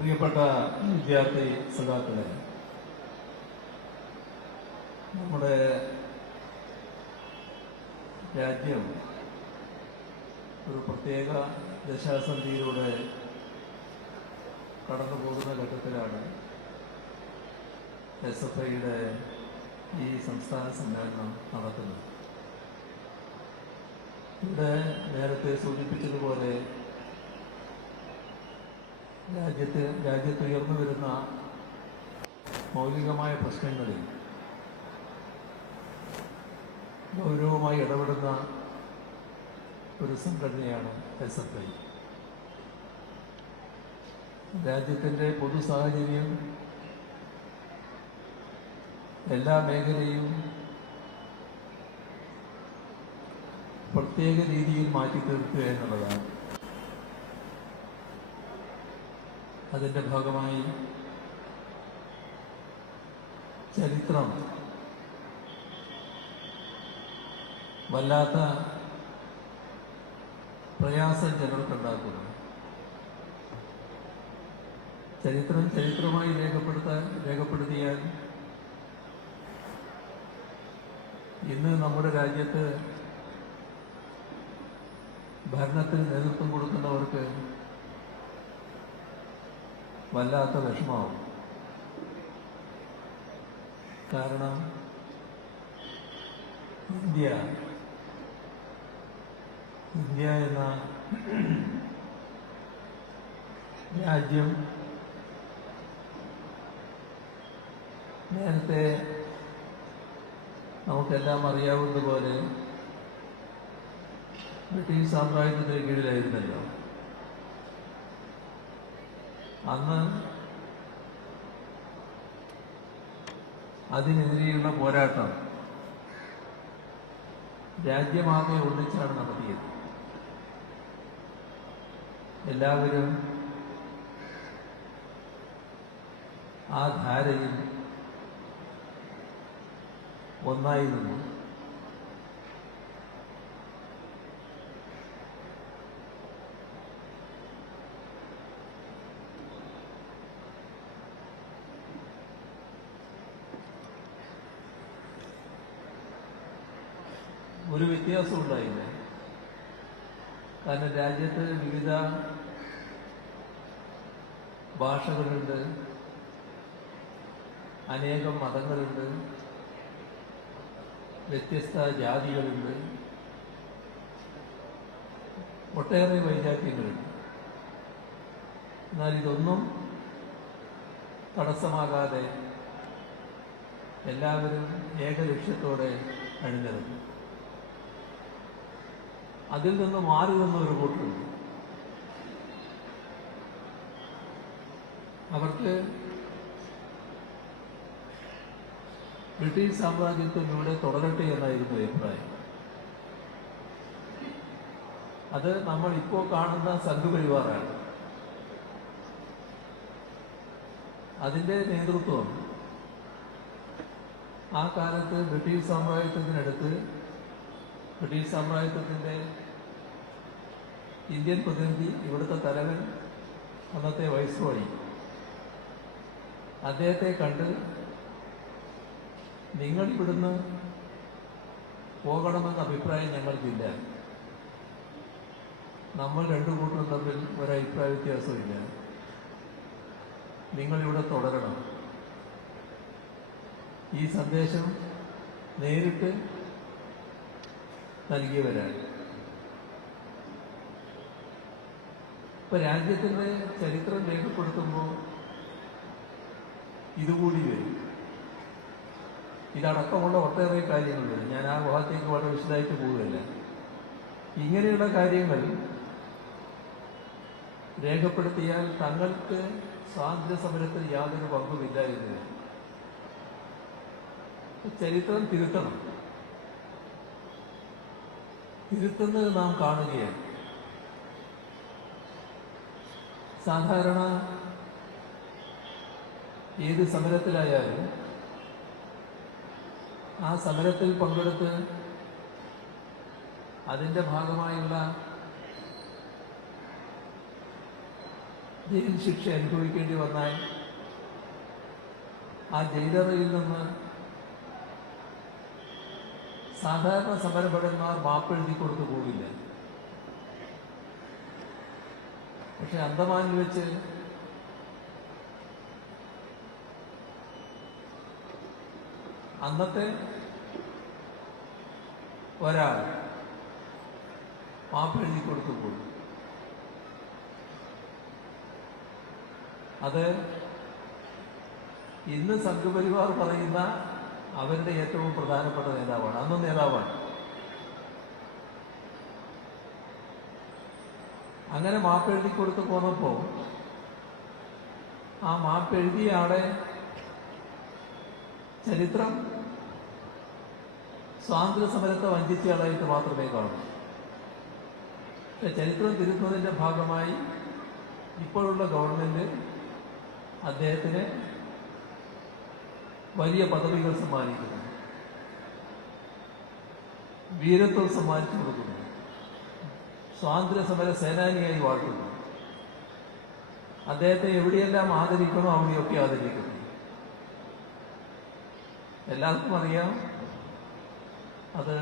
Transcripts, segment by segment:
പ്രിയപ്പെട്ട വിദ്യാർത്ഥി സഖാക്കളെ, നമ്മുടെ രാജ്യം ഒരു പ്രത്യേക ദശാസന്ധിയിലൂടെ കടന്നു പോകുന്ന ഘട്ടത്തിലാണ് SFIയുടെ ഈ സംസ്ഥാന സമ്മേളനം നടക്കുന്നത്. ഇവിടെ നേരത്തെ സൂചിപ്പിച്ചതുപോലെ രാജ്യത്ത് ഉയർന്നു വരുന്ന മൗലികമായ പ്രശ്നങ്ങളിൽ ഗൗരവമായി ഇടപെടുന്ന ഒരു സംഘടനയാണ് SFI. രാജ്യത്തിൻ്റെ പൊതു സാഹചര്യം എല്ലാ മേഖലയും പ്രത്യേക രീതിയിൽ മാറ്റി തീർക്കുക എന്നുള്ളതാണ്. അതിൻ്റെ ഭാഗമായി ചരിത്രം വല്ലാത്ത പ്രയാസം ജനങ്ങൾക്കുണ്ടാക്കുന്നു. ചരിത്രം ചരിത്രമായി രേഖപ്പെടുത്തിയാൽ ഇന്ന് നമ്മുടെ രാജ്യത്ത് ഭരണത്തിന് നേതൃത്വം കൊടുക്കുന്നവർക്ക് വല്ലാത്ത വിഷമാവും. കാരണം ഇന്ത്യ എന്ന രാജ്യം നേരത്തെ നമുക്കെല്ലാം അറിയാവുന്നതുപോലെ ബ്രിട്ടീഷ് സാമ്രാജ്യത്തിന് കീഴിലായിരുന്നല്ലോ. അന്ന് അതിനെതിരെയുള്ള പോരാട്ടം രാജ്യമാകെ ഒന്നിച്ചാണ് നടത്തിയത്. എല്ലാവരും ആ ധാരയിൽ ഒന്നായി നിന്നു. ഒരു വ്യത്യാസം ഉണ്ടായില്ല. കാരണം രാജ്യത്ത് വിവിധ ഭാഷകളുണ്ട്, അനേകം മതങ്ങളുണ്ട്, വ്യത്യസ്ത ജാതികളുണ്ട്, ഒട്ടേറെ വൈജാത്യങ്ങളുണ്ട്. എന്നാൽ ഇതൊന്നും തടസ്സമാകാതെ എല്ലാവരും ഏകലക്ഷ്യത്തോടെ അണിനിരന്നു. അതിൽ നിന്ന് മാറി നിന്ന ഒരു കൂട്ടരുണ്ട്. അവർക്ക് ബ്രിട്ടീഷ് സാമ്രാജ്യത്വം ഇവിടെ തുടരട്ടെ എന്നായിരുന്നു അഭിപ്രായം. അത് നമ്മൾ ഇപ്പോൾ കാണുന്ന സംഘപരിവാറാണ്. അതിൻ്റെ നേതൃത്വം ആ കാലത്ത് ബ്രിട്ടീഷ് സാമ്രാജ്യത്വത്തിനടുത്ത് ബ്രിട്ടീഷ് സാമ്രാജ്യത്വത്തിൻ്റെ ഇന്ത്യൻ പ്രതിനിധി, ഇവിടുത്തെ തലവൻ, അന്നത്തെ വൈസ്രോയി, അദ്ദേഹത്തെ കണ്ട് നിങ്ങൾ ഇവിടുന്ന് പോകണമെന്ന അഭിപ്രായം ഞങ്ങൾക്കില്ല, നമ്മൾ രണ്ടു കൂട്ടരും തമ്മിൽ ഒരഭിപ്രായ വ്യത്യാസമില്ല, നിങ്ങളിവിടെ തുടരണം. ഈ സന്ദേശം നേരിട്ട് നൽകിയവരാണ്. ഇപ്പൊ രാജ്യത്തിൻ്റെ ചരിത്രം രേഖപ്പെടുത്തുമ്പോൾ ഇതുകൂടി വരും. ഇതടക്കമുള്ള ഒട്ടേറെ കാര്യങ്ങൾ വരും. ഞാൻ ആ ഭാഗത്തേക്ക് വളരെ വിശദമായിട്ട് പോവുകയല്ല. ഇങ്ങനെയുള്ള കാര്യങ്ങൾ രേഖപ്പെടുത്തിയാൽ തങ്ങൾക്ക് സ്വാതന്ത്ര്യ സമരത്തിൽ യാതൊരു പങ്കുമില്ല എന്ന് ചരിത്രം തിരുത്തണം. തിരുത്തുന്നത് നാം കാണുകയാണ്. സാധാരണ ഏത് സമരത്തിലായാലും ആ സമരത്തിൽ പങ്കെടുത്ത് അതിൻ്റെ ഭാഗമായുള്ള ജയിൽ ശിക്ഷ അനുഭവിക്കേണ്ടി വന്നാൽ ആ ജയിലറയിൽ നിന്ന് സാധാരണ സമരഭടന്മാർ മാപ്പെഴുതി കൊടുത്തു പോകില്ല. പക്ഷെ അന്തമാനിൽ വെച്ച് അന്നത്തെ ഒരാൾ മാപ്പെഴുതി കൊടുത്തു പോയി. അത് ഇന്ന് സംഘപരിവാർ പറയുന്ന അവരുടെ ഏറ്റവും പ്രധാനപ്പെട്ട നേതാവാണ്, അന്ന് നേതാവാണ്. അങ്ങനെ മാപ്പെഴുതി കൊടുത്തു പോന്നപ്പോൾ ആ മാപ്പെഴുതിയ ആളെ ചരിത്രം സ്വാതന്ത്ര്യ സമരത്തെ വഞ്ചിച്ച ആളായിട്ട് മാത്രമേ കാണൂ. ചരിത്രം തിരുത്തുന്നതിൻ്റെ ഭാഗമായി ഇപ്പോഴുള്ള ഗവൺമെന്റ് അദ്ദേഹത്തിന് വലിയ പദവികൾ സമ്മാനിക്കുന്നു, വീരത്വം സമ്മാനിച്ചു കൊടുക്കുന്നു, സ്വാതന്ത്ര്യ സമര സേനാനിയായി വാഴ്ത്തുന്നു. അദ്ദേഹത്തെ എവിടെയെല്ലാം ആദരിക്കണോ അവിടെയൊക്കെ ആദരിക്കുന്നു. എല്ലാവർക്കും അറിയാം അത്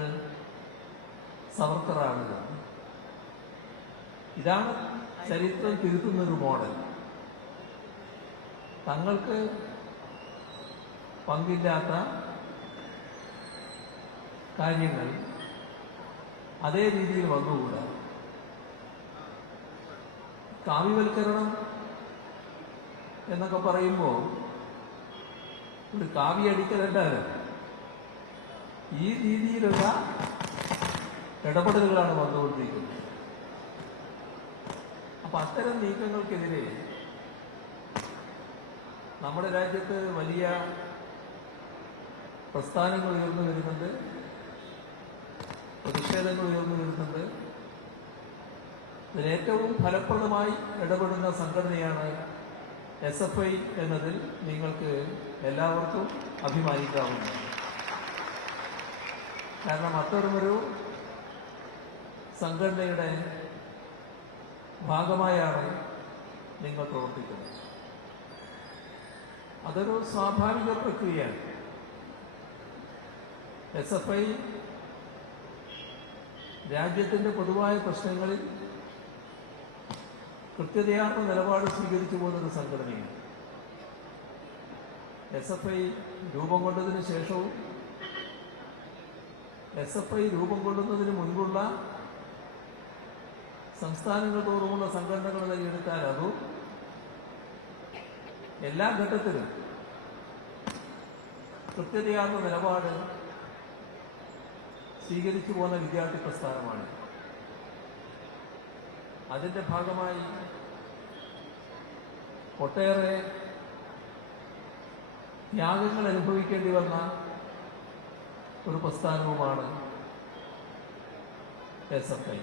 സവർക്കറാണ്. ഇതാണ് ചരിത്രം തിരുത്തുന്നൊരു മോഡൽ. തങ്ങൾക്ക് പങ്കില്ലാത്ത കാര്യങ്ങൾ അതേ രീതിയിൽ വന്നുകൂടാ. കാവ്യവൽക്കരണം എന്നൊക്കെ പറയുമ്പോൾ ഒരു കാവ്യടിക്കലല്ലാതെ ഈ രീതിയിലുള്ള ഇടപെടലുകളാണ് വന്നുകൊണ്ടിരിക്കുന്നത്. അപ്പൊ അത്തരം നീക്കങ്ങൾക്കെതിരെ നമ്മുടെ രാജ്യത്ത് വലിയ പ്രസ്ഥാനങ്ങൾ ഉയർന്നു വരുന്നുണ്ട്, പ്രതിഷേധങ്ങൾ ഉയർന്നു വരുന്നുണ്ട്. ഇതിലേറ്റവും ഫലപ്രദമായി ഇടപെടുന്ന സംഘടനയാണ് SFI എന്നതിൽ നിങ്ങൾക്ക് എല്ലാവർക്കും അഭിമാനിക്കാവുന്നതാണ്. കാരണം അത്തരമൊരു സംഘടനയുടെ ഭാഗമായാണ് നിങ്ങൾ പ്രവർത്തിക്കുന്നത്. അതൊരു സ്വാഭാവിക പ്രക്രിയയാണ്. SFI രാജ്യത്തിന്റെ പൊതുവായ പ്രശ്നങ്ങളിൽ കൃത്യതയാർന്ന നിലപാട് സ്വീകരിച്ചു പോകുന്നൊരു സംഘടനയാണ്. SFI രൂപം കൊണ്ടതിന് ശേഷവും SFI രൂപം കൊള്ളുന്നതിന് മുൻപുള്ള സംസ്ഥാനങ്ങൾ തോറുമുള്ള സംഘടനകൾ എടുത്താൽ അതും എല്ലാ ഘട്ടത്തിലും കൃത്യതയാർന്ന നിലപാട് സ്വീകരിച്ചു പോകുന്ന വിദ്യാർത്ഥി പ്രസ്ഥാനമാണ്. അതിന്റെ ഭാഗമായി ഒട്ടേറെ ത്യാഗങ്ങൾ അനുഭവിക്കേണ്ടി വന്ന ഒരു പ്രസ്ഥാനവുമാണ് SFI.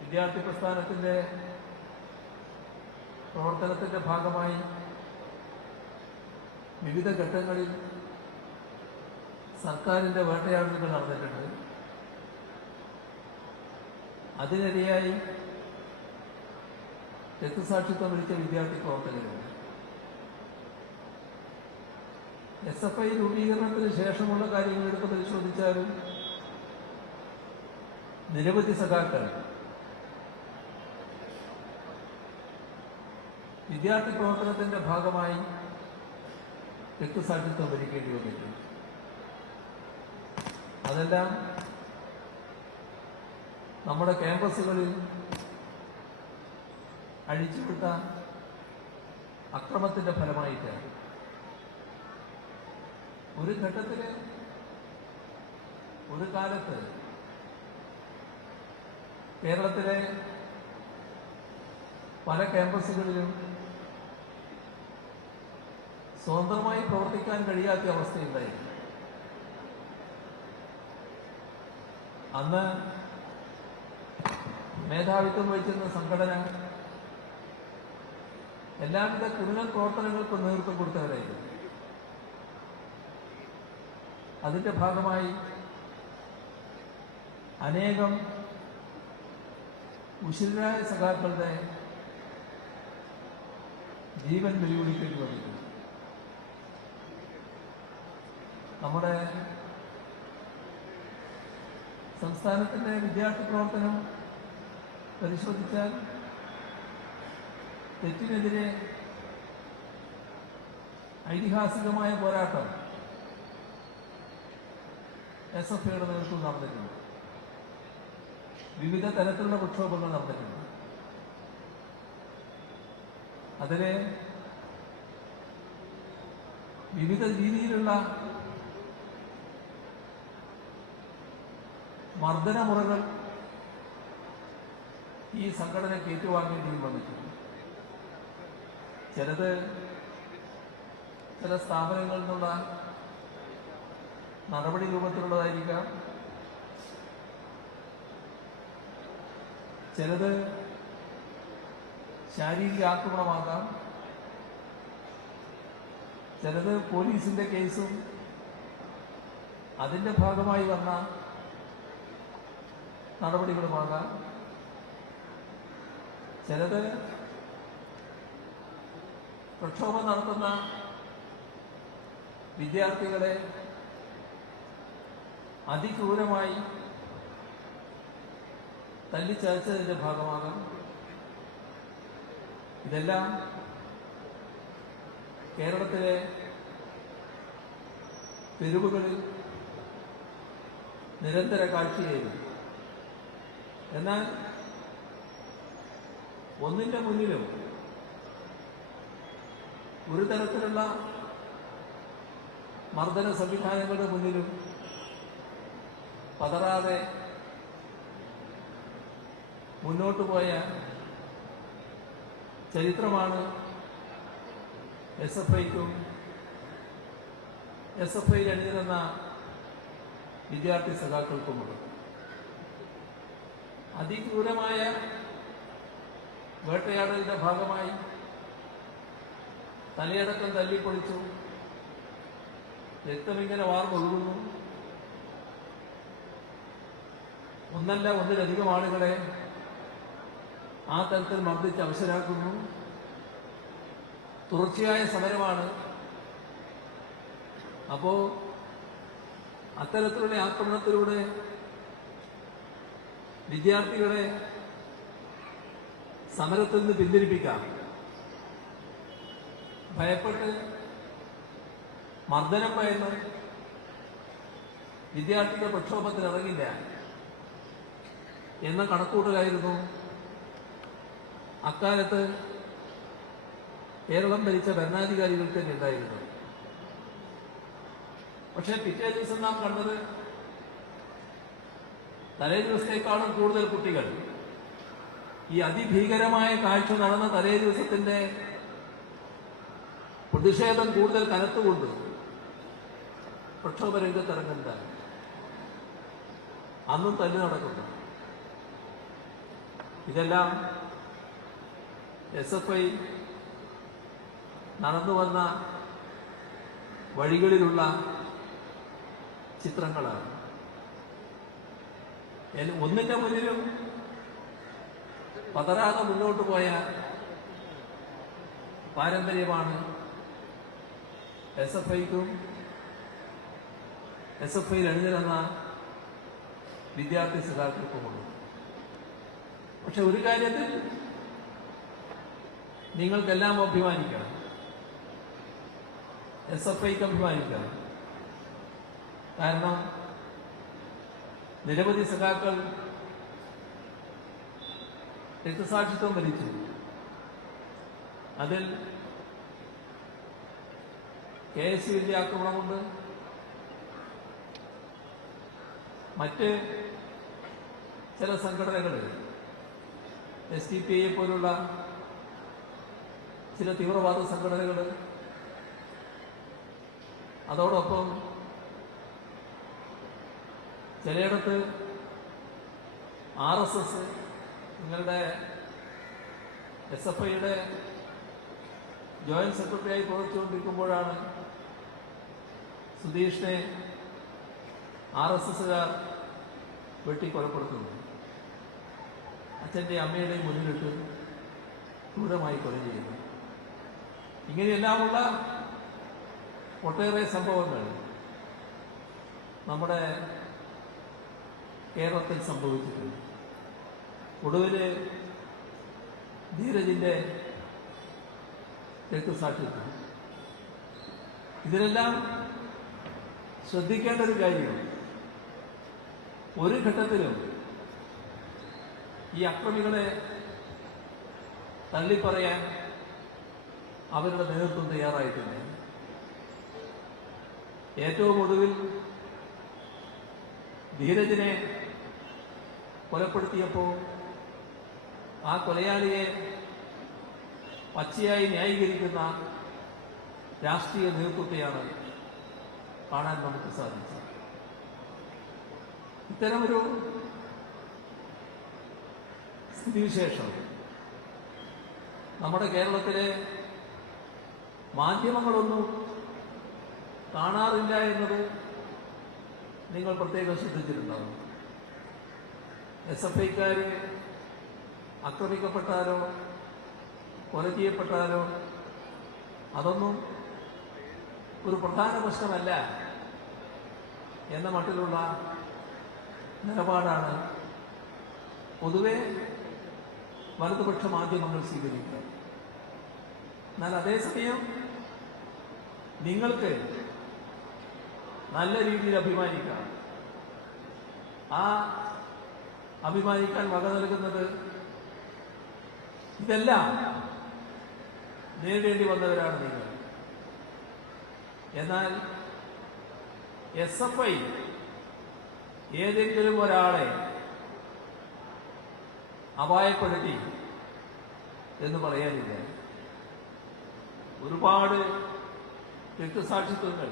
വിദ്യാർത്ഥി പ്രസ്ഥാനത്തിന്റെ പ്രവർത്തനത്തിന്റെ ഭാഗമായി വിവിധ ഘട്ടങ്ങളിൽ സർക്കാരിന്റെ വേട്ടയാടലുകൾ നടന്നിട്ടുണ്ട്. അതിനിരയായി രക്തസാക്ഷിത്വം വരിച്ച വിദ്യാർത്ഥി പ്രവർത്തകരുണ്ട്. SFI രൂപീകരണത്തിന് ശേഷമുള്ള കാര്യങ്ങൾ എടുത്ത് പരിശോധിച്ചാലും നിരവധി സഖാക്കൾ വിദ്യാർത്ഥി പ്രവർത്തനത്തിന്റെ ഭാഗമായി രക്തസാക്ഷിത്വം വരിക്കേണ്ടി വന്നിട്ടുണ്ട്. അതെല്ലാം നമ്മുടെ ക്യാമ്പസുകളിൽ അഴിച്ചുവിട്ട അക്രമത്തിന്റെ ഫലമായിട്ടാണ്. ഒരു ഘട്ടത്തില് ഒരു കാലത്ത് കേരളത്തിലെ പല ക്യാമ്പസുകളിലും സ്വതന്ത്രമായി പ്രവർത്തിക്കാൻ കഴിയാത്ത അവസ്ഥയുണ്ടായി. അന്ന് മേധാവിത്വം വഹിച്ചിരുന്ന സംഘടന എല്ലാവിധ ക്രിമിനൽ പ്രവർത്തനങ്ങൾക്കും നേതൃത്വം കൊടുത്തവരായിരുന്നു. അതിന്റെ ഭാഗമായി അനേകം ഉശിരായ സഖാക്കളുടെ ജീവൻ വെല്ലുവിളിക്കേണ്ടി വന്നിട്ടുണ്ട്. നമ്മുടെ സംസ്ഥാനത്തിൻ്റെ വിദ്യാർത്ഥി പ്രവർത്തനം പരിശോധിച്ചാൽ തെറ്റിനെതിരെ ഐതിഹാസികമായ പോരാട്ടം SFIയുടെ നേതൃത്വം നടന്നിട്ടുണ്ട്. വിവിധ തരത്തിലുള്ള പ്രക്ഷോഭങ്ങൾ നടന്നിട്ടുണ്ട്. അതിലെ വിവിധ രീതിയിലുള്ള മർദ്ദനമുറകൾ ഈ സംഘടനയ്ക്ക് ഏറ്റുവാങ്ങേണ്ടിയും വന്നിട്ടുണ്ട്. ചിലത് ചില സ്ഥാപനങ്ങളിൽ നിന്നുള്ള നടപടി രൂപത്തിലുള്ളതായിരിക്കാം, ചിലത് ശാരീരിക ആക്രമണമാകാം, ചിലത് പോലീസിന്റെ കേസും അതിന്റെ ഭാഗമായി വന്ന നടപടികളുമാകാം, ചിലത് പ്രക്ഷോഭം നടത്തുന്ന വിദ്യാർത്ഥികളെ അതിക്രൂരമായി തല്ലിച്ചതച്ചതിന്റെ ഭാഗമാകാം. ഇതെല്ലാം കേരളത്തിലെ തെരുവുകളിൽ നിരന്തര കാഴ്ചയായിരുന്നു. എന്നാൽ ഒന്നിന്റെ മുന്നിലും ഒരു തരത്തിലുള്ള മർദ്ദന സംവിധാനങ്ങളുടെ മുന്നിലും പതറാതെ മുന്നോട്ട് പോയ ചരിത്രമാണ് SFIക്കും SFIയിൽ അണിനിരന്ന വിദ്യാർത്ഥി സഖാക്കൾക്കുമുണ്ട്. അതിക്രൂരമായ വേട്ടയാടലിന്റെ ഭാഗമായി തലയടക്കം തല്ലിപ്പൊളിച്ചു, രക്തമിങ്ങനെ വാർന്നൊഴുകുന്നു. ഒന്നല്ല ഒന്നിലധികം ആളുകളെ ആ തരത്തിൽ മർദ്ദിച്ച് അവശരാക്കുന്നു. തുടർച്ചയായ സമരമാണ്. അപ്പോ അത്തരത്തിലുള്ള ആക്രമണത്തിലൂടെ വിദ്യാർത്ഥികളെ സമരത്തിൽ നിന്ന് പിന്തിരിപ്പിക്കാം. ഭയപ്പെട്ട് മർദ്ദനം ഭയന്ന് വിദ്യാർത്ഥികൾ പ്രക്ഷോഭത്തിൽ ഇറങ്ങില്ല എന്ന കണക്കൂട്ടലായിരുന്നു അക്കാലത്ത് കേരളം ഭരിച്ച ഭരണാധികാരികൾക്ക് തന്നെ ഉണ്ടായിരുന്നു. പക്ഷെ പിറ്റേ ദിവസം നാം കണ്ടത് തലേ ദിവസത്തേക്കാളും കൂടുതൽ കുട്ടികൾ ഈ അതിഭീകരമായ കാഴ്ച നടന്ന തലേ ദിവസത്തിന്റെ പ്രതിഷേധം കൂടുതൽ കനത്തുകൊണ്ട് പ്രക്ഷോഭ രംഗത്തിറങ്ങുന്നതാണ്. അന്നും തല്ലു നടക്കുന്നു. ഇതെല്ലാം SFI നടന്നു വന്ന വഴികളിലുള്ള ചിത്രങ്ങളാണ്. ഒന്നിന്റെ മുന്നിലും പതറാതെ മുന്നോട്ട് പോയ പാരമ്പര്യമാണ് SFIക്കും SFIയിൽ അണിനിരന്ന വിദ്യാർത്ഥി സഖാക്കൾക്കുമുണ്ട്. പക്ഷെ ഒരു കാര്യത്തിൽ നിങ്ങൾക്കെല്ലാം അഭിമാനിക്കണം, SFIക്ക് അഭിമാനിക്കണം. കാരണം നിരവധി സഖാക്കൾ രക്തസാക്ഷിത്വം വരിച്ചു. അതിൽ KSUവിന്റെ ആക്രമണമുണ്ട്, മറ്റ് ചില സംഘടനകൾ SDPI പോലുള്ള ചില തീവ്രവാദ സംഘടനകൾ, അതോടൊപ്പം ചിലയിടത്ത് RSS, നിങ്ങളുടെ SFIയുടെ ജോയിന്റ് സെക്രട്ടറിയായി പ്രവർത്തിച്ചുകൊണ്ടിരിക്കുമ്പോഴാണ് സുധീഷിനെ RSSകാർ വെട്ടിക്കൊലപ്പെടുത്തുന്നത്. അച്ഛൻ്റെ അമ്മയുടെയും മുന്നിലിട്ട് ക്രൂരമായി കൊല ചെയ്യുന്നു. ഇങ്ങനെയെല്ലാമുള്ള ഒട്ടേറെ സംഭവങ്ങൾ നമ്മുടെ കേരളത്തിൽ സംഭവിച്ചിട്ടുണ്ട്. ഒടുവിൽ ധീരജിന്റെ രക്തസാക്ഷിത്വം. ഇതിലെല്ലാം ശ്രദ്ധിക്കേണ്ട ഒരു കാര്യം, ഒരു ഘട്ടത്തിലും ഈ അക്രമികളെ തള്ളിപ്പറയാൻ അവരുടെ നേതൃത്വം തയ്യാറായിട്ടില്ല. ഏറ്റവും ഒടുവിൽ ധീരജിനെ കൊലപ്പെടുത്തിയപ്പോൾ ആ കൊലയാളിയെ പച്ചയായി ന്യായീകരിക്കുന്ന രാഷ്ട്രീയ നേതൃത്വത്തെയാണ് കാണാൻ നമുക്ക് സാധിച്ചത്. ഇത്തരമൊരു സ്ഥിതിവിശേഷം നമ്മുടെ കേരളത്തിലെ മാധ്യമങ്ങളൊന്നും കാണാറില്ല എന്നത് നിങ്ങൾ പ്രത്യേകം ശ്രദ്ധിച്ചിട്ടുണ്ടാവും. SFIക്കാർ ആക്രമിക്കപ്പെട്ടാലോ കൊല ചെയ്യപ്പെട്ടാലോ അതൊന്നും ഒരു പ്രധാന പ്രശ്നമല്ല എന്ന മട്ടിലുള്ള നിലപാടാണ് പൊതുവെ വലതുപക്ഷ മാധ്യമങ്ങൾ സ്വീകരിക്കുക. എന്നാൽ അതേസമയം നിങ്ങൾക്ക് നല്ല രീതിയിൽ അഭിമാനിക്കാം. ആ അഭിമാനിക്കാൻ വക നൽകുന്നത് ഇതെല്ലാം നേരിടേണ്ടി വന്നവരാണ് നിങ്ങൾ. എന്നാൽ SFI ഏതെങ്കിലും ഒരാളെ അപായപ്പെടുത്തി എന്ന് പറയാനില്ല. ഒരുപാട് രക്തസാക്ഷിത്വങ്ങൾ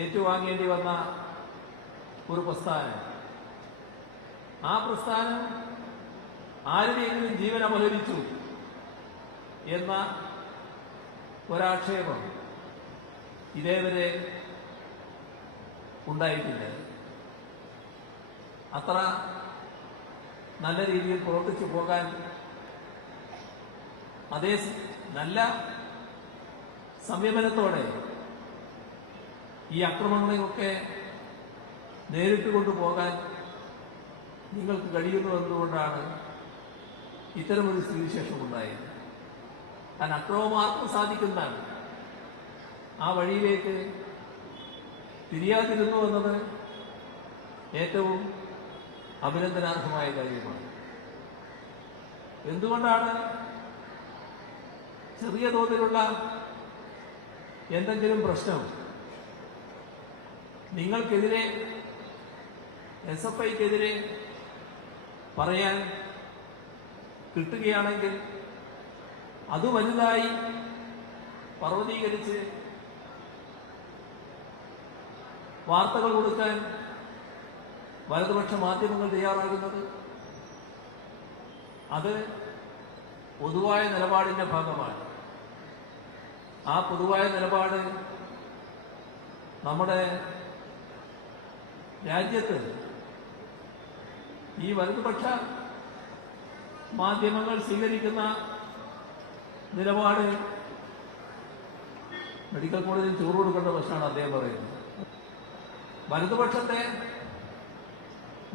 ഏറ്റുവാങ്ങേണ്ടി വന്ന ഒരു പ്രസ്ഥാനം. ആ പ്രസ്ഥാനം ആരുടെയെങ്കിലും ജീവൻ അപഹരിച്ചു എന്ന ഒരാക്ഷേപം ഇതേവരെ ഉണ്ടായിട്ടില്ല. അത്ര നല്ല രീതിയിൽ പ്രവർത്തിച്ചു പോകാൻ അതേ നല്ല സംയമനത്തോടെ ഈ അക്രമങ്ങളെയൊക്കെ നേരിട്ട് കൊണ്ടുപോകാൻ നിങ്ങൾക്ക് കഴിയുന്നു എന്നതുകൊണ്ടാണ് ഇത്തരമൊരു സ്ഥിതിവിശേഷം ഉണ്ടായത്. കാരണം അക്രമമാർക്കും സാധിക്കുന്നതാണ്. ആ വഴിയിലേക്ക് തിരിയാതിരുന്നു എന്നത് ഏറ്റവും അഭിനന്ദനാർഹമായ കാര്യമാണ്. എന്തുകൊണ്ടാണ് ചെറിയ തോതിലുള്ള എന്തെങ്കിലും പ്രശ്നം നിങ്ങൾക്കെതിരെ SFIക്കെതിരെ പറയാൻ കിട്ടുകയാണെങ്കിൽ അത് വലുതായി പർവ്വതീകരിച്ച് വാർത്തകൾ കൊടുക്കാൻ വലതുപക്ഷ മാധ്യമങ്ങൾ തയ്യാറാകുന്നത്? അത് പൊതുവായ നിലപാടിന്റെ ഭാഗമാണ്. ആ പൊതുവായ നിലപാട് നമ്മുടെ രാജ്യത്ത് ഈ വലതുപക്ഷ മാധ്യമങ്ങൾ സ്വീകരിക്കുന്ന നിലപാട് മെഡിക്കൽ കോളേജിൽ ചോറ് കൊടുക്കേണ്ട പ്രശ്നമാണ് അദ്ദേഹം പറയുന്നത്. വലതുപക്ഷത്തെ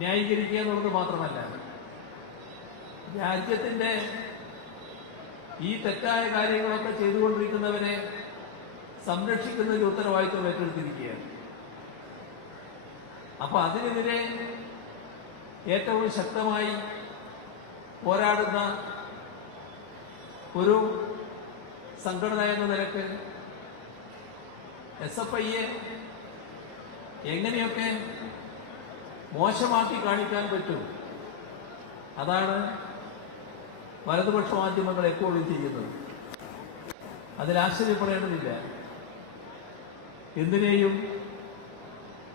ന്യായീകരിക്കുക എന്നുള്ളത് മാത്രമല്ല, രാജ്യത്തിന്റെ ഈ തെറ്റായ കാര്യങ്ങളൊക്കെ ചെയ്തുകൊണ്ടിരിക്കുന്നവരെ സംരക്ഷിക്കുന്നതിന് ഉത്തരവാദിത്വം ഏറ്റെടുത്തിരിക്കുകയാണ്. അപ്പൊ അതിനെതിരെ ഏറ്റവും ശക്തമായി പോരാടുന്ന ഒരു സംഘടന എന്ന നിലക്ക് SFIയെ എങ്ങനെയൊക്കെ മോശമാക്കി കാണിക്കാൻ പറ്റും, അതാണ് വലതുപക്ഷ മാധ്യമങ്ങൾ എപ്പോഴും ചെയ്യുന്നത്. അതിൽ ആശ്ചര്യപ്പെടേണ്ടതില്ല. എന്തിനേയും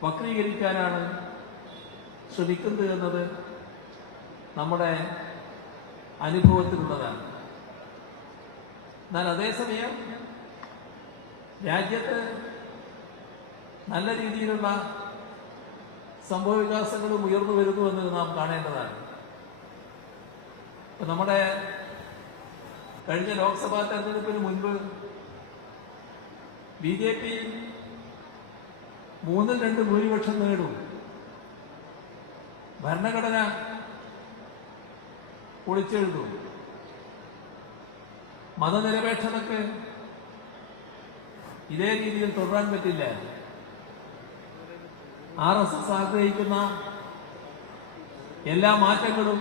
വക്രീകരിക്കാനാണ് ശ്രമിക്കുന്നത് എന്നത് നമ്മുടെ അനുഭവത്തിലുള്ളതാണ്. എന്നാൽ അതേസമയം രാജ്യത്ത് നല്ല രീതിയിലുള്ള സംഭവവികാസങ്ങളും ഉയർന്നു വരുന്നുവെന്ന് നാം കാണേണ്ടതാണ്. നമ്മുടെ കഴിഞ്ഞ ലോക്സഭാ തെരഞ്ഞെടുപ്പിന് മുൻപ് BJP 3-2 ഭൂരിപക്ഷം നേടും, ഭരണഘടന പൊളിച്ചെഴുതും, മതനിരപേക്ഷതക്ക് ഇതേ രീതിയിൽ തുടരാൻ പറ്റില്ല, RSS ആഗ്രഹിക്കുന്ന എല്ലാ മാറ്റങ്ങളും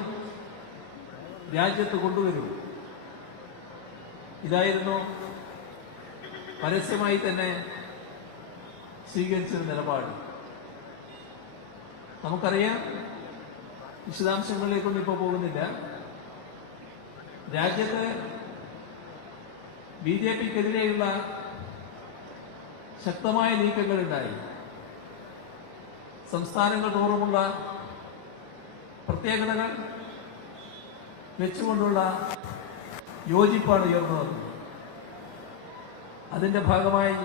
രാജ്യത്ത് കൊണ്ടുവരും. ഇതായിരുന്നു പരസ്യമായി തന്നെ സ്വീകരിച്ചൊരു നിലപാട്. നമുക്കറിയാം, വിശദാംശങ്ങളിലേക്കൊന്നും ഇപ്പോൾ പോകുന്നില്ല. രാജ്യത്ത് BJPക്കെതിരെയുള്ള ശക്തമായ നീക്കങ്ങളുണ്ടായി. സംസ്ഥാനങ്ങൾ തോറുമുള്ള പ്രത്യേകതകൾ വെച്ചുകൊണ്ടുള്ള യോജിപ്പാണ് ഉയർന്നു വന്നത്. അതിന്റെ ഭാഗമായി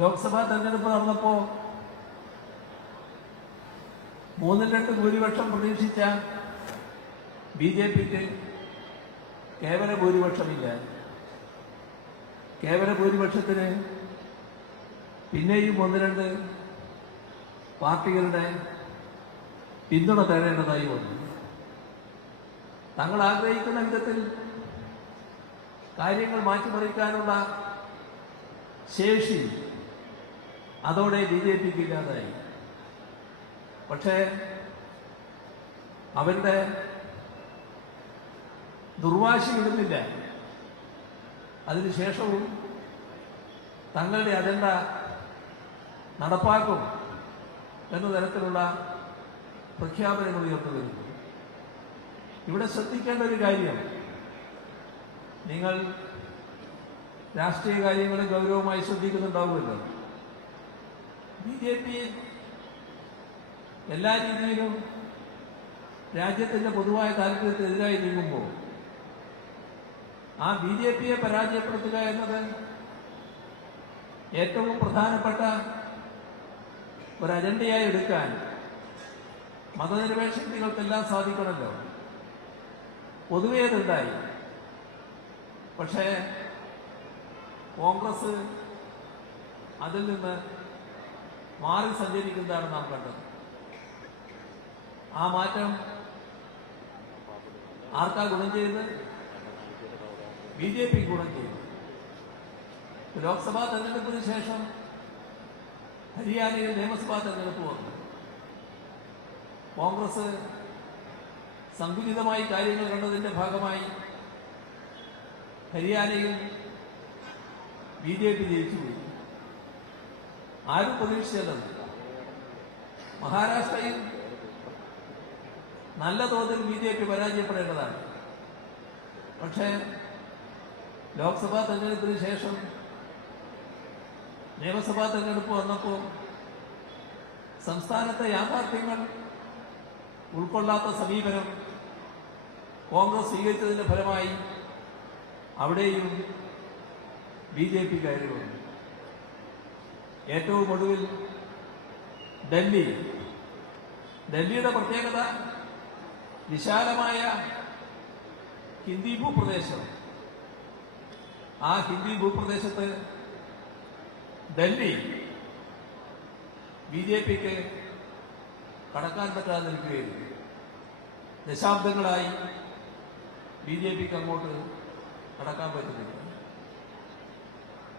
ലോക്സഭാ തെരഞ്ഞെടുപ്പ് നടന്നപ്പോൾ 3-2 ഭൂരിപക്ഷം പ്രതീക്ഷിച്ച BJPക്ക് കേവല ഭൂരിപക്ഷമില്ല. കേവല ഭൂരിപക്ഷത്തിന് പിന്നെയും 1-2 പാർട്ടികളുടെ പിന്തുണ തേടേണ്ടതായി വന്നു. തങ്ങൾ ആഗ്രഹിക്കുന്ന വിധത്തിൽ കാര്യങ്ങൾ മാറ്റിമറിക്കാനുള്ള ശേഷി അതോടെ BJPക്ക് ഇല്ലാതായി. പക്ഷേ അവരുടെ ദുർവാശി വിടുന്നില്ല. അതിനുശേഷവും തങ്ങളുടെ അജണ്ട നടപ്പാക്കും എന്ന തരത്തിലുള്ള പ്രഖ്യാപനങ്ങൾ ഉയർന്നു വരുന്നു. ഇവിടെ ശ്രദ്ധിക്കേണ്ട ഒരു കാര്യം, നിങ്ങൾ രാഷ്ട്രീയ കാര്യങ്ങൾ ഗൗരവമായി ശ്രദ്ധിക്കുന്നുണ്ടാവുമല്ലോ. BJP എല്ലാ രീതിയിലും രാജ്യത്തിന്റെ പൊതുവായ താല്പര്യത്തിനെതിരായി നീങ്ങുമ്പോൾ ആ BJPയെ പരാജയപ്പെടുത്തുക എന്നത് ഏറ്റവും പ്രധാനപ്പെട്ട ഒരു അജണ്ടയായി എടുക്കാൻ മതനിരപേക്ഷ ശക്തികൾക്കെല്ലാം സാധിക്കണമല്ലോ. പൊതുവേ അതുണ്ടായി. പക്ഷേ കോൺഗ്രസ് അതിൽ നിന്ന് മാറി സഞ്ചരിക്കുന്നതാണ് നാം കണ്ടത്. ആ മാറ്റം ആർക്കാ ഗുണം ചെയ്ത്? BJP ഗുണം ചെയ്തു. ലോക്സഭാ തെരഞ്ഞെടുപ്പിന് ശേഷം ഹരിയാനയിൽ നിയമസഭാ തെരഞ്ഞെടുപ്പ് വന്നു. കോൺഗ്രസ് സങ്കുചിതമായി കാര്യങ്ങൾ കണ്ടതിന്റെ ഭാഗമായി ഹരിയാനയിൽ BJP ജയിച്ചുപോയി. ആരും പ്രതീക്ഷിച്ചല്ലെന്ന്. മഹാരാഷ്ട്രയിൽ നല്ല തോതിൽ BJP പരാജയപ്പെടേണ്ടതാണ്. പക്ഷേ ലോക്സഭാ തെരഞ്ഞെടുപ്പിന് ശേഷം നിയമസഭാ തെരഞ്ഞെടുപ്പ് വന്നപ്പോൾ സംസ്ഥാനത്തെ യാഥാർത്ഥ്യങ്ങൾ ഉൾക്കൊള്ളാത്ത സമീപനം കോൺഗ്രസ് സ്വീകരിച്ചതിന്റെ ഫലമായി അവിടെയും BJP കയറി വന്നു. ഏറ്റവും ഒടുവിൽ ഡൽഹിയുടെ പ്രത്യേകത വിശാലമായ ഹിന്ദി ഭൂപ്രദേശം. ആ ഹിന്ദി ഭൂപ്രദേശത്ത് ഡൽഹി BJPക്ക് കടക്കാൻ പറ്റാതെ നിൽക്കുകയായിരുന്നു. ദശാബ്ദങ്ങളായി BJPക്ക് അങ്ങോട്ട് കടക്കാൻ പറ്റുന്നില്ല.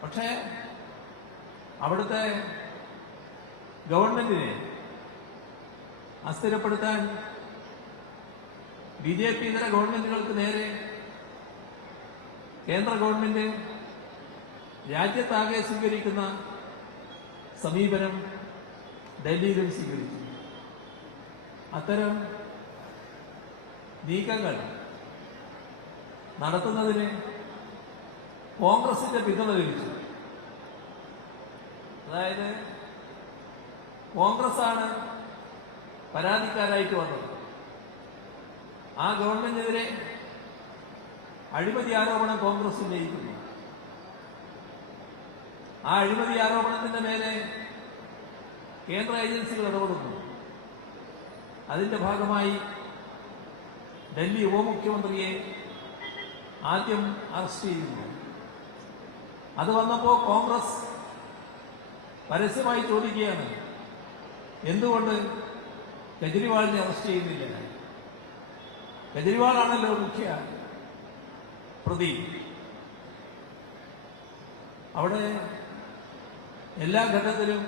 പക്ഷേ അവിടുത്തെ ഗവൺമെന്റിനെ അസ്ഥിരപ്പെടുത്താൻ BJP ഇതര ഗവൺമെന്റുകൾക്ക് നേരെ കേന്ദ്ര ഗവൺമെന്റ് രാജ്യത്താകെ സ്വീകരിക്കുന്ന സമീപനം ഡൽഹിയിലും സ്വീകരിച്ചു. അത്തരം നീക്കങ്ങൾ നടത്തുന്നതിന് കോൺഗ്രസിന്റെ പിന്തുണ ലഭിച്ചു. അതായത് കോൺഗ്രസ്സാണ് പരാതിക്കാരായിട്ട് വന്നത്. ആ ഗവൺമെന്റിനെതിരെ അഴിമതി ആരോപണം കോൺഗ്രസ് ഉന്നയിക്കുന്നു. ആ അഴിമതി ആരോപണത്തിന്റെ മേലെ കേന്ദ്ര ഏജൻസികൾ ഇടപെടുന്നു. അതിന്റെ ഭാഗമായി ഡൽഹി ഉപമുഖ്യമന്ത്രിയെ ആദ്യം അറസ്റ്റ് ചെയ്യുന്നു. അത് വന്നപ്പോൾ കോൺഗ്രസ് പരസ്യമായി ചോദിക്കുകയാണ്, എന്തുകൊണ്ട് കെജ്രിവാളിനെ അറസ്റ്റ് ചെയ്യുന്നില്ല? കെജ്രിവാളാണല്ലോ മുഖ്യ പ്രതി. അവിടെ എല്ലാ ഘട്ടത്തിലും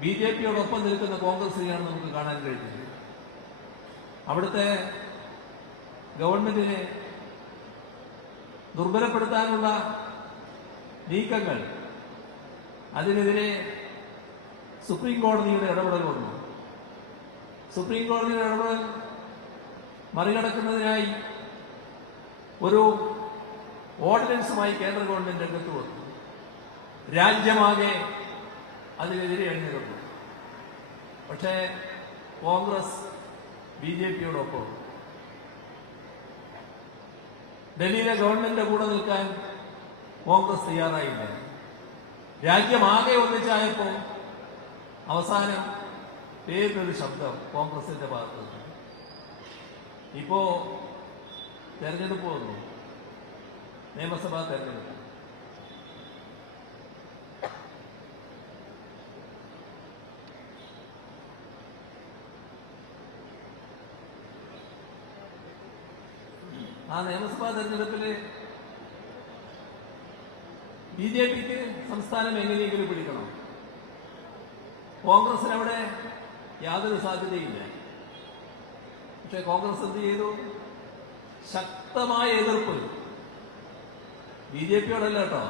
BJPയോടൊപ്പം നിൽക്കുന്ന കോൺഗ്രസിനെയാണ് നമുക്ക് കാണാൻ കഴിഞ്ഞത്. അവിടുത്തെ ഗവൺമെന്റിനെ ദുർബലപ്പെടുത്താനുള്ള നീക്കങ്ങൾ, അതിനെതിരെ സുപ്രീം കോടതിയുടെ ഇടപെടൽ വന്നു. സുപ്രീം കോടതിയുടെ ഇടപെടൽ മറികടക്കുന്നതിനായി ഒരു ഓർഡിനൻസുമായി കേന്ദ്ര ഗവൺമെന്റ് രംഗത്ത് വന്നു. രാജ്യമാകെ അതിനെതിരെ എഴുന്നേൽക്കുന്നു. പക്ഷേ കോൺഗ്രസ് BJPയോടൊപ്പം ഡൽഹിയിലെ ഗവൺമെന്റിന്റെ കൂടെ നിൽക്കാൻ കോൺഗ്രസ് തയ്യാറായില്ല. രാജ്യമാകെ ഒന്നിച്ചായപ്പോൾ അവസാനം പേരിനൊരു ശബ്ദം കോൺഗ്രസിന്റെ ഭാഗത്ത് നിന്ന്. ഇപ്പോ തെരഞ്ഞെടുപ്പ് വന്നു, നിയമസഭാ തെരഞ്ഞെടുപ്പ്. ആ നിയമസഭാ തെരഞ്ഞെടുപ്പില് BJPക്ക് സംസ്ഥാനം എങ്ങനെയെങ്കിലും പിടിക്കണം. കോൺഗ്രസിന് അവിടെ യാതൊരു സാധ്യതയില്ല. പക്ഷെ കോൺഗ്രസ് എന്ത് ചെയ്തു? ശക്തമായ എതിർപ്പ് BJPയോടല്ല കേട്ടോ,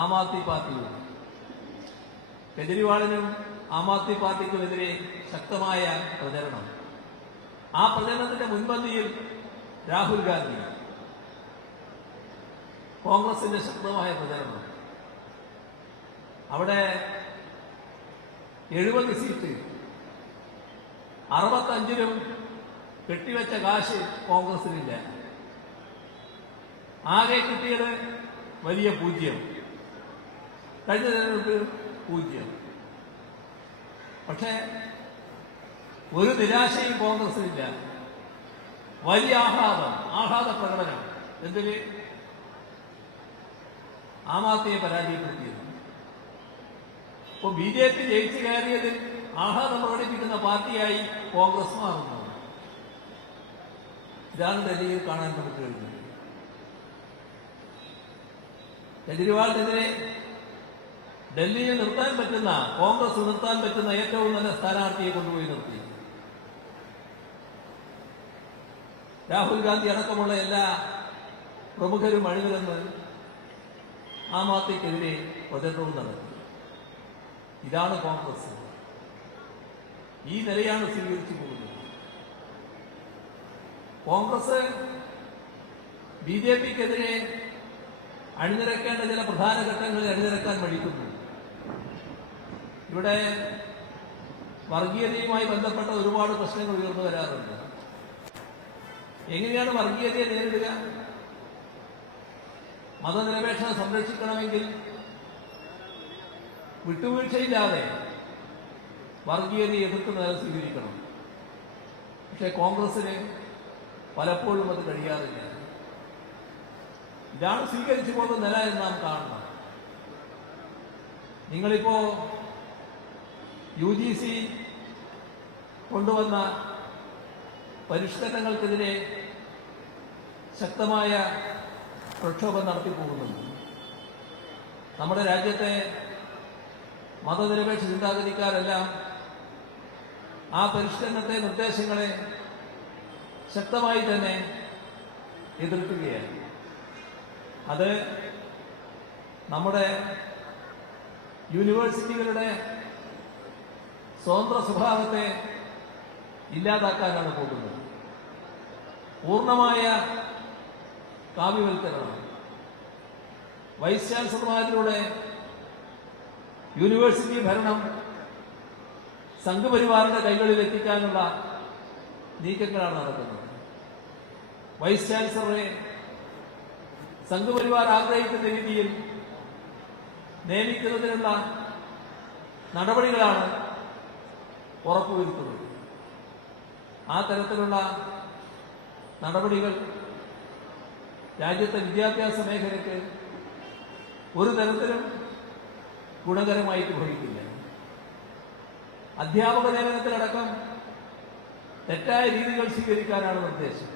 ആം ആദ്മി പാർട്ടിയോട്. കെജ്രിവാളിനും ആം ആദ്മി പാർട്ടിക്കുമെതിരെ ശക്തമായ പ്രചരണം. ആ പ്രചരണത്തിന്റെ മുൻപന്തിയിൽ രാഹുൽ ഗാന്ധി. കോൺഗ്രസിന്റെ ശക്തമായ പ്രചരണം. അവിടെ 70 സീറ്റ്, 65ലും കെട്ടിവെച്ച കാശ് കോൺഗ്രസിനില്ല. ആകെ കിട്ടിയത് വലിയ 0. കഴിഞ്ഞ തെരഞ്ഞെടുപ്പിൽ 0. പക്ഷേ ഒരു നിരാശയും കോൺഗ്രസിനില്ല. വലിയ ആഹ്ലാദ പ്രകടനം. എന്തിന്? ആം ആദ്മിയെ പരാജയപ്പെടുത്തിയത്. ഇപ്പോൾ BJP ജയിച്ചു കയറിയതിൽ ആഹ്ലാദം പ്രകടിപ്പിക്കുന്ന പാർട്ടിയായി കോൺഗ്രസ് മാറുന്നു. ഇതാണ് ഡൽഹിയിൽ കാണാൻ നമുക്ക് കഴിഞ്ഞത്. കെജ്രിവാളിനെതിരെ ഡൽഹിയിൽ നിർത്താൻ പറ്റുന്ന, കോൺഗ്രസ് നിർത്താൻ പറ്റുന്ന ഏറ്റവും നല്ല സ്ഥാനാർത്ഥിയെ കൊണ്ടുപോയി നിർത്തി. രാഹുൽ ഗാന്ധി അടക്കമുള്ള എല്ലാ പ്രമുഖരും അണിനിരന്ന് ആം ആദ്മിക്കെതിരെ പ്രചരണവും നടത്തി. ഇതാണ് കോൺഗ്രസ്. ഈ നിലയാണ് സ്വീകരിച്ചു പോകുന്നത്. കോൺഗ്രസ് BJPക്കെതിരെ അണിനിരക്കേണ്ട ചില പ്രധാന ഘട്ടങ്ങളിൽ അണിനിരക്കാൻ മടിക്കുന്നു. ഇവിടെ വർഗീയതയുമായി ബന്ധപ്പെട്ട ഒരുപാട് പ്രശ്നങ്ങൾ ഉയർന്നു വരാറുണ്ട്. എങ്ങനെയാണ് വർഗീയതയെ നേരിടുക? മതനിരപേക്ഷത സംരക്ഷിക്കണമെങ്കിൽ വിട്ടുവീഴ്ചയില്ലാതെ വർഗീയതയെ എതിർത്ത് നില സ്വീകരിക്കണം. പക്ഷെ കോൺഗ്രസിന് പലപ്പോഴും അത് കഴിയാറില്ല. ഇതാണ് സ്വീകരിച്ചു പോകുന്ന നില എന്ന് നാം കാണണം. നിങ്ങളിപ്പോ UGC കൊണ്ടുവന്ന പരിഷ്കരണങ്ങൾക്കെതിരെ ശക്തമായ പ്രക്ഷോഭം നടത്തിപ്പോകുന്നുണ്ട്. നമ്മുടെ രാജ്യത്തെ മതനിരപേക്ഷ ചിന്താഗതിക്കാരെല്ലാം ആ പരിഷ്കരണത്തെ, നിർദ്ദേശങ്ങളെ ശക്തമായി തന്നെ എതിർക്കുകയാണ്. അത് നമ്മുടെ യൂണിവേഴ്സിറ്റികളുടെ സ്വതന്ത്ര സ്വഭാവത്തെ ഇല്ലാതാക്കാനാണ് പോകുന്നത്. പൂർണ്ണമായ കാവ്യവൽക്കരണം. വൈസ് ചാൻസലർമാരിലൂടെ യൂണിവേഴ്സിറ്റി ഭരണം സംഘപരിവാറിന്റെ കൈകളിൽ എത്തിക്കാനുള്ള നീക്കങ്ങളാണ് നടക്കുന്നത്. വൈസ് ചാൻസലറെ സംഘപരിവാർ ആഗ്രഹിക്കുന്ന രീതിയിൽ നിയമിക്കുന്നതിനുള്ള നടപടികളാണ് ഉറപ്പുവരുത്തുന്നത്. ആ തരത്തിലുള്ള നടപടികൾ രാജ്യത്തെ വിദ്യാഭ്യാസ മേഖലയ്ക്ക് ഒരു തരത്തിലും ഗുണകരമായിട്ട് ഭവിക്കില്ല. അധ്യാപക നിയമനത്തിലടക്കം തെറ്റായ രീതികൾ സ്വീകരിക്കാനാണ് നിർദ്ദേശം.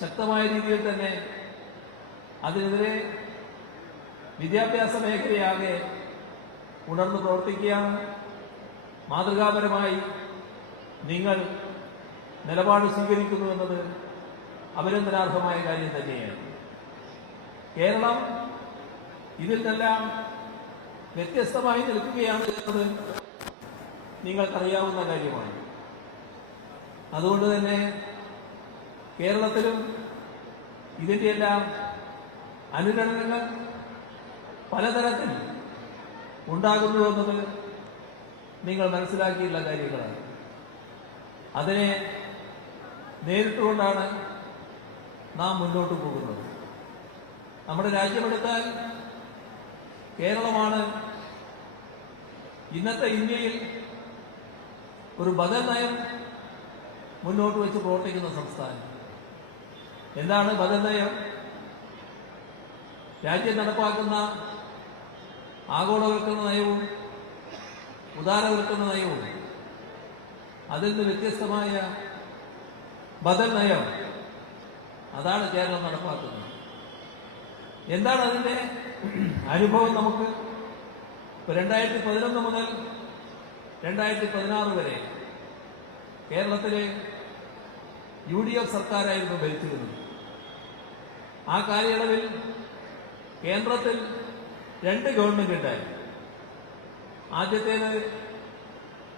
ശക്തമായ രീതിയിൽ തന്നെ അതിനെതിരെ വിദ്യാഭ്യാസ മേഖലയാകെ ഉണർന്നു പ്രവർത്തിക്കുകയാണ്. മാതൃകാപരമായി നിങ്ങൾ നിലപാട് സ്വീകരിക്കുന്നു എന്നത് അഭിനന്ദനാർഹമായ കാര്യം തന്നെയാണ്. കേരളം ഇതിൽ നിന്നെല്ലാം വ്യത്യസ്തമായി നിൽക്കുകയാണ് എന്നത് നിങ്ങൾക്കറിയാവുന്ന കാര്യമാണ്. അതുകൊണ്ട് തന്നെ കേരളത്തിലും ഇതിൻ്റെ എല്ലാം അനുരണനങ്ങൾ പലതരത്തിൽ ഉണ്ടാകുന്നു എന്നത് നിങ്ങൾ മനസ്സിലാക്കിയുള്ള കാര്യങ്ങളാണ്. അതിനെ നേരിട്ടുകൊണ്ടാണ് നാം മുന്നോട്ട് പോകുന്നത്. നമ്മുടെ രാജ്യമെടുത്താൽ കേരളമാണ് ഇന്നത്തെ ഇന്ത്യയിൽ ഒരു ബദൽ നയം മുന്നോട്ട് വെച്ച് പ്രവർത്തിക്കുന്ന സംസ്ഥാനം. എന്താണ് ബദൽ നയം? രാജ്യം നടപ്പാക്കുന്ന ആഗോളവൽക്കരണ നയവും ഉദാരവൽക്കരണ നയവും അതിൽ നിന്ന് വ്യത്യസ്തമായ ബദൽ നയം, അതാണ് കേരളം നടപ്പാക്കുന്നത്. എന്താണ് അതിൻ്റെ അനുഭവം? നമുക്ക് 2011 മുതൽ 2016 വരെ കേരളത്തിലെ UDF സർക്കാരായിരുന്നു ഭരിച്ചിരുന്നത്. ആ കാലയളവിൽ കേന്ദ്രത്തിൽ 2 ഗവൺമെന്റ് ഉണ്ടായി. ആദ്യത്തേത്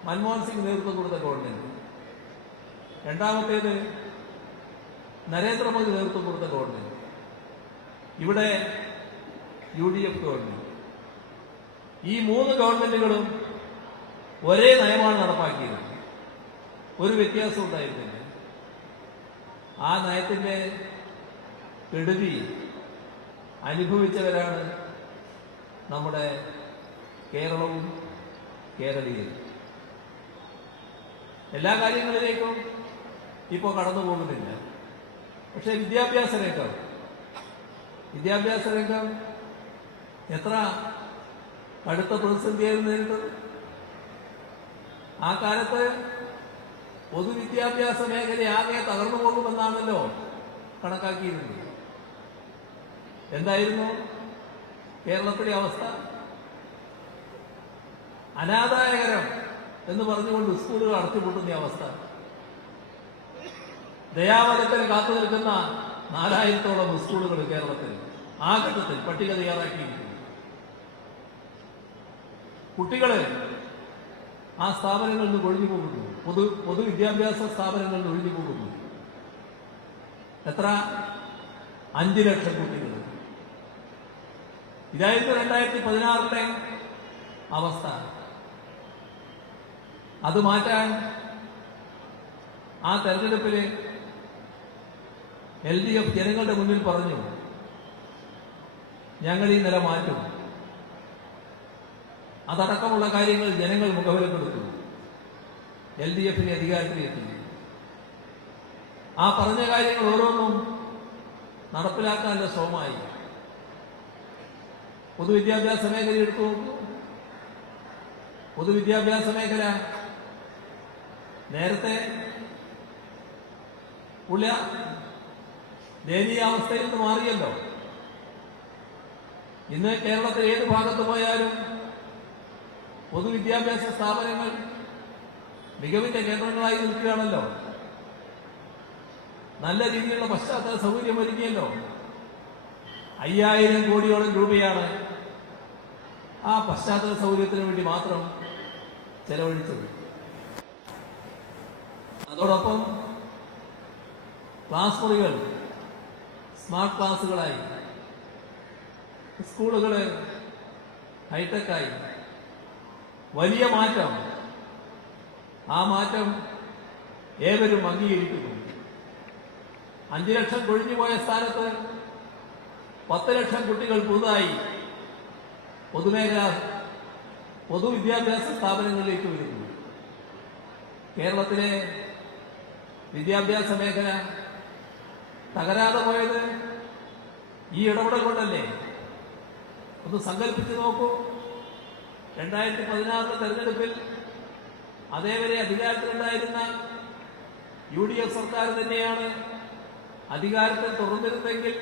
മൻമോഹൻ സിംഗ് നേതൃത്വം കൊടുത്ത ഗവൺമെന്റ്, രണ്ടാമത്തേത് നരേന്ദ്രമോദി നേതൃത്വം കൊടുത്ത ഗവൺമെന്റ്. ഇവിടെ UDF ഗവൺമെന്റ്. ഈ 3 ഗവൺമെന്റുകളും ഒരേ നയമാണ് നടപ്പാക്കിയത്. ഒരു വ്യത്യാസം ഉണ്ടായിരുന്നില്ല. ആ നയത്തിന്റെ കെടുതി അനുഭവിച്ചവരാണ് നമ്മുടെ കേരളവും കേരളീയരും. എല്ലാ കാര്യങ്ങളിലേക്കും ഇപ്പോൾ കടന്നു പോകുന്നില്ല. പക്ഷേ വിദ്യാഭ്യാസ രംഗം എത്ര കടുത്ത പ്രതിസന്ധിയായിരുന്നു നേരിട്ടത്. ആ കാലത്ത് പൊതുവിദ്യാഭ്യാസ മേഖല ആകെ തകർന്നു പോകുമെന്നാണല്ലോ കണക്കാക്കിയിരുന്നത്. എന്തായിരുന്നു കേരളത്തിലെ അവസ്ഥ? അനാദായകരം എന്ന് പറഞ്ഞുകൊണ്ട് സ്കൂളുകൾ അടച്ചുപൂട്ടുന്ന അവസ്ഥ. ദയാവധത്തിന് കാത്തു നിൽക്കുന്ന 4000-ഓളം സ്കൂളുകൾ കേരളത്തിൽ ആ ഘട്ടത്തിൽ പട്ടിക തയ്യാറാക്കിയിരിക്കുന്നു. കുട്ടികള് ആ സ്ഥാപനങ്ങളിൽ നിന്ന് ഒഴിഞ്ഞു പോകുന്നു. പൊതുവിദ്യാഭ്യാസ സ്ഥാപനങ്ങളിൽ നിന്ന് ഒഴിഞ്ഞു പോകുന്നു. എത്ര? 5 ലക്ഷം കുട്ടികൾ. ഇതായിരുന്നു 2016 അവസ്ഥ. അത് മാറ്റാൻ ആ തെരഞ്ഞെടുപ്പില് LDF ജനങ്ങളുടെ മുന്നിൽ പറഞ്ഞു, ഞങ്ങൾ ഈ നില മാറ്റും. അതടക്കമുള്ള കാര്യങ്ങൾ ജനങ്ങൾ മുഖവിലക്കെടുത്തു. LDFനെ അധികാരത്തിലെത്തി. ആ പറഞ്ഞ കാര്യങ്ങൾ ഓരോന്നും നടപ്പിലാക്കാനുള്ള ശ്രമമായി. പൊതുവിദ്യാഭ്യാസ മേഖല എടുത്തു നോക്കൂ. പൊതുവിദ്യാഭ്യാസ മേഖല നേരത്തെ ഉള്ള ദയനീയാവസ്ഥയിൽ നിന്ന് മാറിയല്ലോ. ഇന്ന് കേരളത്തിൽ ഏത് ഭാഗത്ത് പോയാലും പൊതുവിദ്യാഭ്യാസ സ്ഥാപനങ്ങൾ മികവിന്റെ കേന്ദ്രങ്ങളായി നിൽക്കുകയാണല്ലോ. നല്ല രീതിയിലുള്ള പശ്ചാത്തല സൗകര്യം ഒരുക്കിയല്ലോ. 5000 കോടിയോളം രൂപയാണ് ആ പശ്ചാത്തല സൗകര്യത്തിന് വേണ്ടി മാത്രം ചെലവഴിച്ചത്. അതോടൊപ്പം ക്ലാസ് മുറികൾ സ്മാർട്ട് ക്ലാസുകളായി, സ്കൂളുകള് ഹൈടെക്കായി. വലിയ മാറ്റം. ആ മാറ്റം ഏവരും അംഗീകരിക്കുന്നു. 5 ലക്ഷം കൊഴിഞ്ഞുപോയ സ്ഥാനത്ത് 10 ലക്ഷം കുട്ടികൾ പുതുതായി പൊതുവിദ്യാഭ്യാസ സ്ഥാപനങ്ങളിലേക്ക് വരുന്നു. കേരളത്തിലെ വിദ്യാഭ്യാസ മേഖല തകരാതെ പോയത് ഈ ഇടപെടൽ കൊണ്ടല്ലേ? ഒന്ന് സങ്കല്പിച്ച് നോക്കൂ. 2016 തെരഞ്ഞെടുപ്പിൽ അതേവരെ അധികാരത്തിലുണ്ടായിരുന്ന UDF സർക്കാർ തന്നെയാണ് അധികാരത്തിൽ തുടർന്നിരുന്നെങ്കിൽ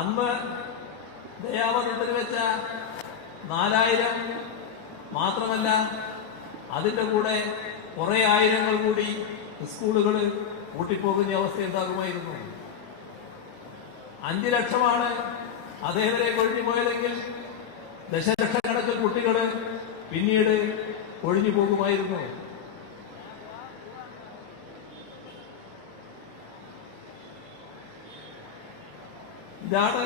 അന്ന് ദയാവധത്തിൽ വെച്ച 4000 മാത്രമല്ല, അതിൻ്റെ കൂടെ കുറെ ആയിരങ്ങൾ കൂടി സ്കൂളുകൾ പൂട്ടിപ്പോകുന്ന അവസ്ഥ എന്താകുമായിരുന്നു? 5 ലക്ഷമാണ് അതേവരെ കൊഴിഞ്ഞു പോയതെങ്കിൽ ദശലക്ഷക്കണക്കിന് കുട്ടികൾ പിന്നീട് ഒഴിഞ്ഞു പോകുമായിരുന്നു. ഇതാണ്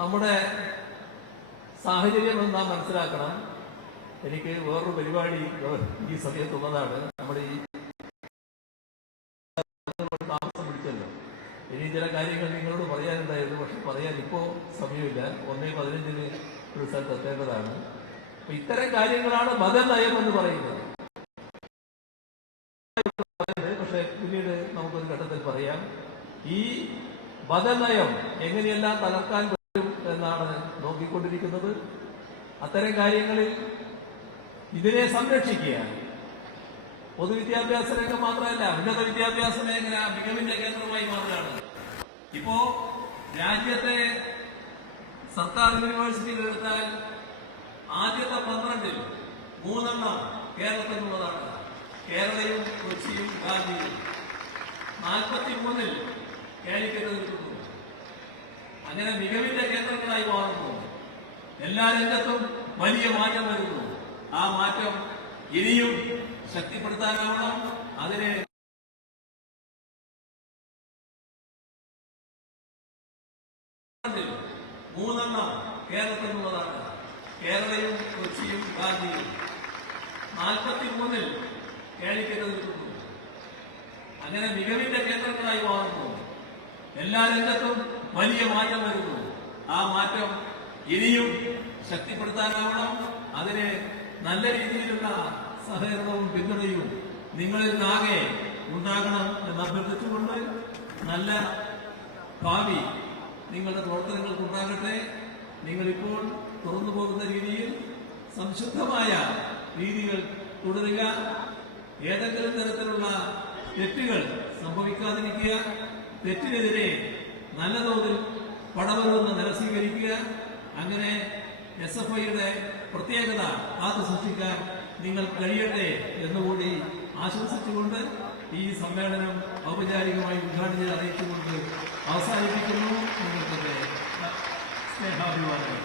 നമ്മുടെ സാഹചര്യം എന്ന് നാം മനസ്സിലാക്കണം. എനിക്ക് വേറൊരു പരിപാടി ഈ സമയത്തുള്ളതാണ്. നമ്മുടെ ഈ താമസം പിടിച്ചല്ലോ. ഇനി ചില കാര്യങ്ങൾ നിങ്ങളോട് പറയാനുണ്ടായിരുന്നു, പക്ഷെ പറയാൻ ഇപ്പോൾ സമയമില്ല. 1:15 ഒരു സ്ഥലത്ത് എത്തേണ്ടതാണ്. അപ്പൊ ഇത്തരം കാര്യങ്ങളാണ് മതനയം എന്ന് പറയുന്നത്. പക്ഷെ പിന്നീട് നമുക്കൊരു ഘട്ടത്തിൽ പറയാം. ഈ മതനയം എങ്ങനെയെല്ലാം തകർക്കാൻ പറ്റും എന്നാണ് നോക്കിക്കൊണ്ടിരിക്കുന്നത്. അത്തരം കാര്യങ്ങളിൽ ഇതിനെ സംരക്ഷിക്കുക. പൊതുവിദ്യാഭ്യാസ രംഗം മാത്രമല്ല, ഉന്നത വിദ്യാഭ്യാസ മേഖല മികവിന്റെ കേന്ദ്രമായി മാറുകയാണ്. ഇപ്പോ രാജ്യത്തെ സർക്കാർ യൂണിവേഴ്സിറ്റികൾ എടുത്താൽ ആദ്യത്തെ 12-ൽ 3 കേരളത്തിലുള്ളതാണ്. കേരളയും കൊച്ചിയും ഗാന്ധിയും. 43-ൽ കാലിക്കറ്റ് നിൽക്കുന്നു. അങ്ങനെ മികവിന്റെ കേന്ദ്രങ്ങളായി മാറുന്നു. എല്ലാ രംഗത്തും വലിയ മാറ്റം വരുന്നു. ആ മാറ്റം ഇനിയും ശക്തിപ്പെടുത്താനാവണം. അതിന് കേരളത്തിലുള്ളതാണ്. കേരളയും കൊച്ചിയും ഗാന്ധിയും. 43-ൽ കാലിക്കറ്റ് നിൽക്കുന്നു. അങ്ങനെ മികവിന്റെ കേന്ദ്രങ്ങളായി മാറുന്നു. എല്ലാ രംഗത്തും വലിയ മാറ്റം വരുന്നു. ആ മാറ്റം ഇനിയും ശക്തിപ്പെടുത്താനാവണം. അതിന് നല്ല രീതിയിലുള്ള സഹകരണവും പിന്തുണയും നിങ്ങളിൽ നിന്നാകെ ഉണ്ടാകണം എന്ന് അഭ്യർത്ഥിച്ചുകൊണ്ട് നല്ല ഭാവി നിങ്ങളുടെ പ്രവർത്തനങ്ങൾക്കുണ്ടാകട്ടെ. നിങ്ങളിപ്പോൾ തുറന്നു പോകുന്ന രീതിയിൽ സംശുദ്ധമായ രീതികൾ തുടരുക. ഏതെങ്കിലും തരത്തിലുള്ള തെറ്റുകൾ സംഭവിക്കാതിരിക്കുക. തെറ്റിനെതിരെ നല്ല തോതിൽ പടവരുന്ന നില സ്വീകരിക്കുക. അങ്ങനെ SFIയുടെ പ്രത്യേകത കാത്തു സൂക്ഷിക്കാൻ നിങ്ങൾ കഴിയട്ടെ എന്നുകൂടി ആശംസിച്ചുകൊണ്ട് ഈ സമ്മേളനം ഔപചാരികമായി ഉദ്ഘാടനം അറിയിച്ചുകൊണ്ട് അവസാനിപ്പിക്കുന്നു. നിങ്ങൾക്ക് സ്നേഹാഭിവാദം.